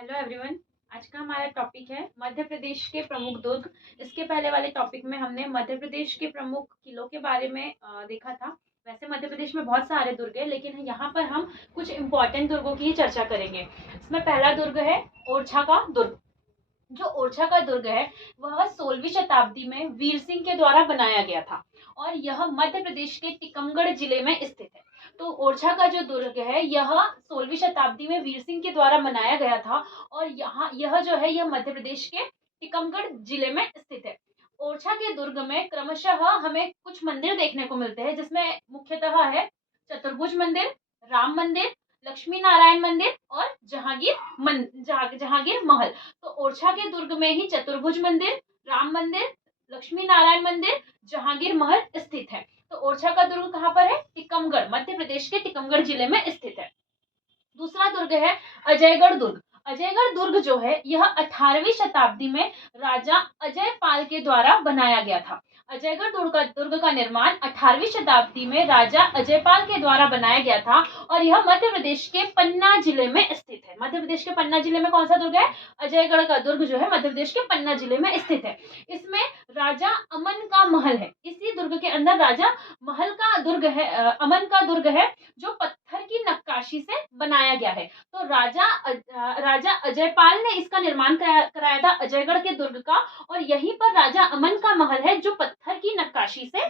Hello everyone. आज का हमारा टॉपिक है मध्य प्रदेश के प्रमुख दुर्ग। इसके पहले वाले टॉपिक में हमने मध्य प्रदेश के प्रमुख किलों के बारे में देखा था। वैसे मध्य प्रदेश में बहुत सारे दुर्ग हैं, लेकिन यहाँ पर हम कुछ इम्पोर्टेंट दुर्गों की ही चर्चा करेंगे। इसमें पहला दुर्ग है ओरछा का दुर्ग। जो ओरछा का दुर्ग है वह 16वीं शताब्दी में वीर सिंह के द्वारा बनाया गया था और यह मध्य प्रदेश के टीकमगढ़ जिले में स्थित है। तो ओरछा का जो दुर्ग है यह 16वीं शताब्दी में वीर सिंह के द्वारा बनाया गया था और यहाँ यह जो है यह मध्य प्रदेश के टीकमगढ़ जिले में स्थित है। ओरछा के दुर्ग में क्रमशः हमें कुछ मंदिर देखने को मिलते हैं, जिसमें मुख्यतः है चतुर्भुज मंदिर, राम मंदिर, लक्ष्मी नारायण मंदिर और जहांगीर महल। तो ओरछा के दुर्ग में ही चतुर्भुज मंदिर, राम मंदिर, लक्ष्मी नारायण मंदिर, जहांगीर महल स्थित है। तो ओरछा का दुर्ग कहाँ पर है? टीकमगढ़, मध्य प्रदेश के टीकमगढ़ जिले में स्थित है। दूसरा दुर्ग है अजयगढ़ दुर्ग। अजयगढ़ दुर्ग जो है यह 18वीं शताब्दी में राजा अजयपाल के द्वारा बनाया गया था। अजयगढ़ दुर्ग का निर्माण 18वीं शताब्दी में राजा अजयपाल के द्वारा बनाया गया था और यह मध्य प्रदेश के पन्ना जिले में स्थित है। मध्य प्रदेश के पन्ना जिले में कौन सा दुर्ग है? अजयगढ़ का दुर्ग जो है मध्य प्रदेश के पन्ना जिले में स्थित है। इसमें राजा अमन का महल है। इसी दुर्ग के अंदर राजा महल का दुर्ग है, अमन का दुर्ग है, जो पत्थर की नक्काशी से बनाया गया है। तो राजा अजयपाल ने इसका निर्माण कराया था अजयगढ़ के दुर्ग का, और यहीं पर राजा अमन का महल है जो पत्थर की नक्काशी से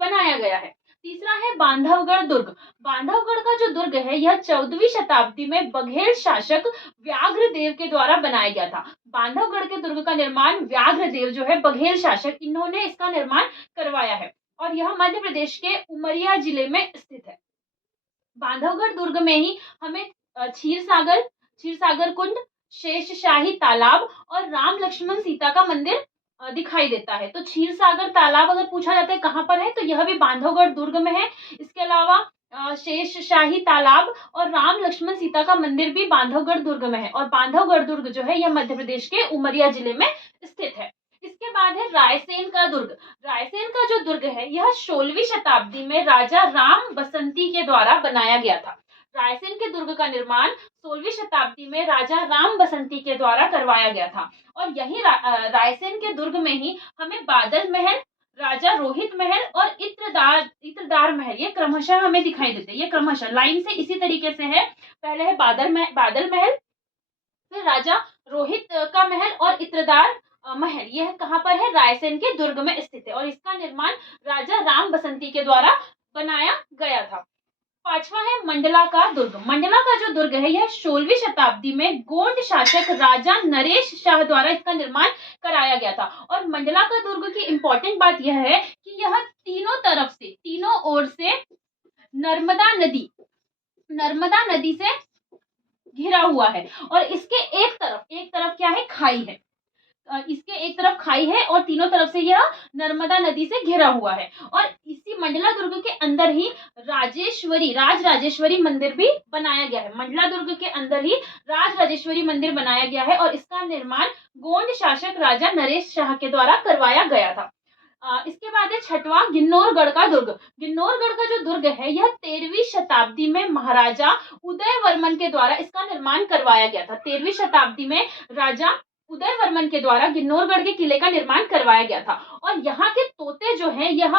बनाया गया है। तीसरा है बांधवगढ़ दुर्ग। बांधवगढ़ का जो दुर्ग है यह 14वीं शताब्दी में बघेल शासक व्याघ्रदेव के द्वारा बनाया गया था। बांधवगढ़ के दुर्ग का निर्माण व्याघ्रदेव जो है बघेल शासक, इन्होंने इसका निर्माण करवाया है और यह मध्य प्रदेश के उमरिया जिले में स्थित है। बांधवगढ़ दुर्ग में ही हमें क्षीर सागर कुंड, शेषशाही तालाब और राम लक्ष्मण सीता का मंदिर दिखाई देता है। तो क्षीर सागर तालाब अगर पूछा जाता है कहाँ पर है, तो यह भी बांधवगढ़ दुर्ग में है। इसके अलावा शेषशाही तालाब और राम लक्ष्मण सीता का मंदिर भी बांधवगढ़ दुर्ग में है और बांधवगढ़ दुर्ग जो है यह मध्य प्रदेश के उमरिया जिले में स्थित है। इसके बाद है रायसेन का दुर्ग। रायसेन का जो दुर्ग है यह 16वीं शताब्दी में राजा राम बसंती के द्वारा बनाया गया था। रायसेन के दुर्ग का निर्माण 16वीं शताब्दी में राजा राम बसंती के द्वारा करवाया गया था और यही रायसेन के दुर्ग में ही हमें बादल महल, राजा रोहित महल और इत्रदार महल ये क्रमशः हमें दिखाई देते हैं। ये क्रमशः लाइन से इसी तरीके से है। पहले है बादल महल, फिर राजा रोहित का महल और इत्रदार महल। यह कहाँ पर है? रायसेन के दुर्ग में स्थित है और इसका निर्माण राजा राम बसंती के द्वारा बनाया गया था। पांचवा है मंडला का दुर्ग। मंडला का जो दुर्ग है यह 16वीं शताब्दी में गोंड शासक राजा नरेश शाह द्वारा इसका निर्माण कराया गया था और मंडला का दुर्ग की इंपॉर्टेंट बात यह है कि यह तीनों ओर से नर्मदा नदी से घिरा हुआ है और इसके एक तरफ क्या है? खाई है। इसके एक तरफ खाई है और तीनों तरफ से यह नर्मदा नदी से घिरा हुआ है और इसी मंडला दुर्ग के अंदर ही राजराजेश्वरी मंदिर भी बनाया गया है। मंडला दुर्ग के अंदर ही राजराजेश्वरी मंदिर बनाया गया है और इसका निर्माण गोंड शासक राजा नरेश शाह के द्वारा करवाया गया था। इसके बाद है छठवां गिन्नौरगढ़ का दुर्ग। गिन्नौरगढ़ का जो दुर्ग है यह 13वीं शताब्दी में महाराजा उदयवर्मन के द्वारा इसका निर्माण करवाया गया था। 13वीं शताब्दी में राजा उदयवर्मन के द्वारा गिन्नौरगढ़ के किले का निर्माण करवाया गया था और यहाँ के तोते जो हैं यह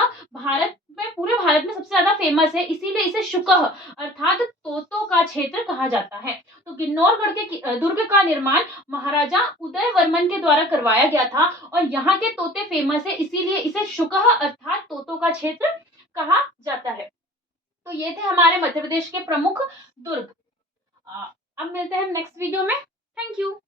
पूरे भारत में सबसे ज्यादा फेमस है, इसीलिए इसे शुकह अर्थात तोतों का क्षेत्र कहा जाता है। तो गिन्नौरगढ़ के दुर्ग का निर्माण महाराजा उदयवर्मन के द्वारा करवाया गया था और यहाँ के तोते फेमस है, इसीलिए इसे शुकह अर्थात तोतों का क्षेत्र कहा जाता है। तो ये थे हमारे मध्य प्रदेश के प्रमुख दुर्ग। अब मिलते हैं नेक्स्ट वीडियो में। Thank you.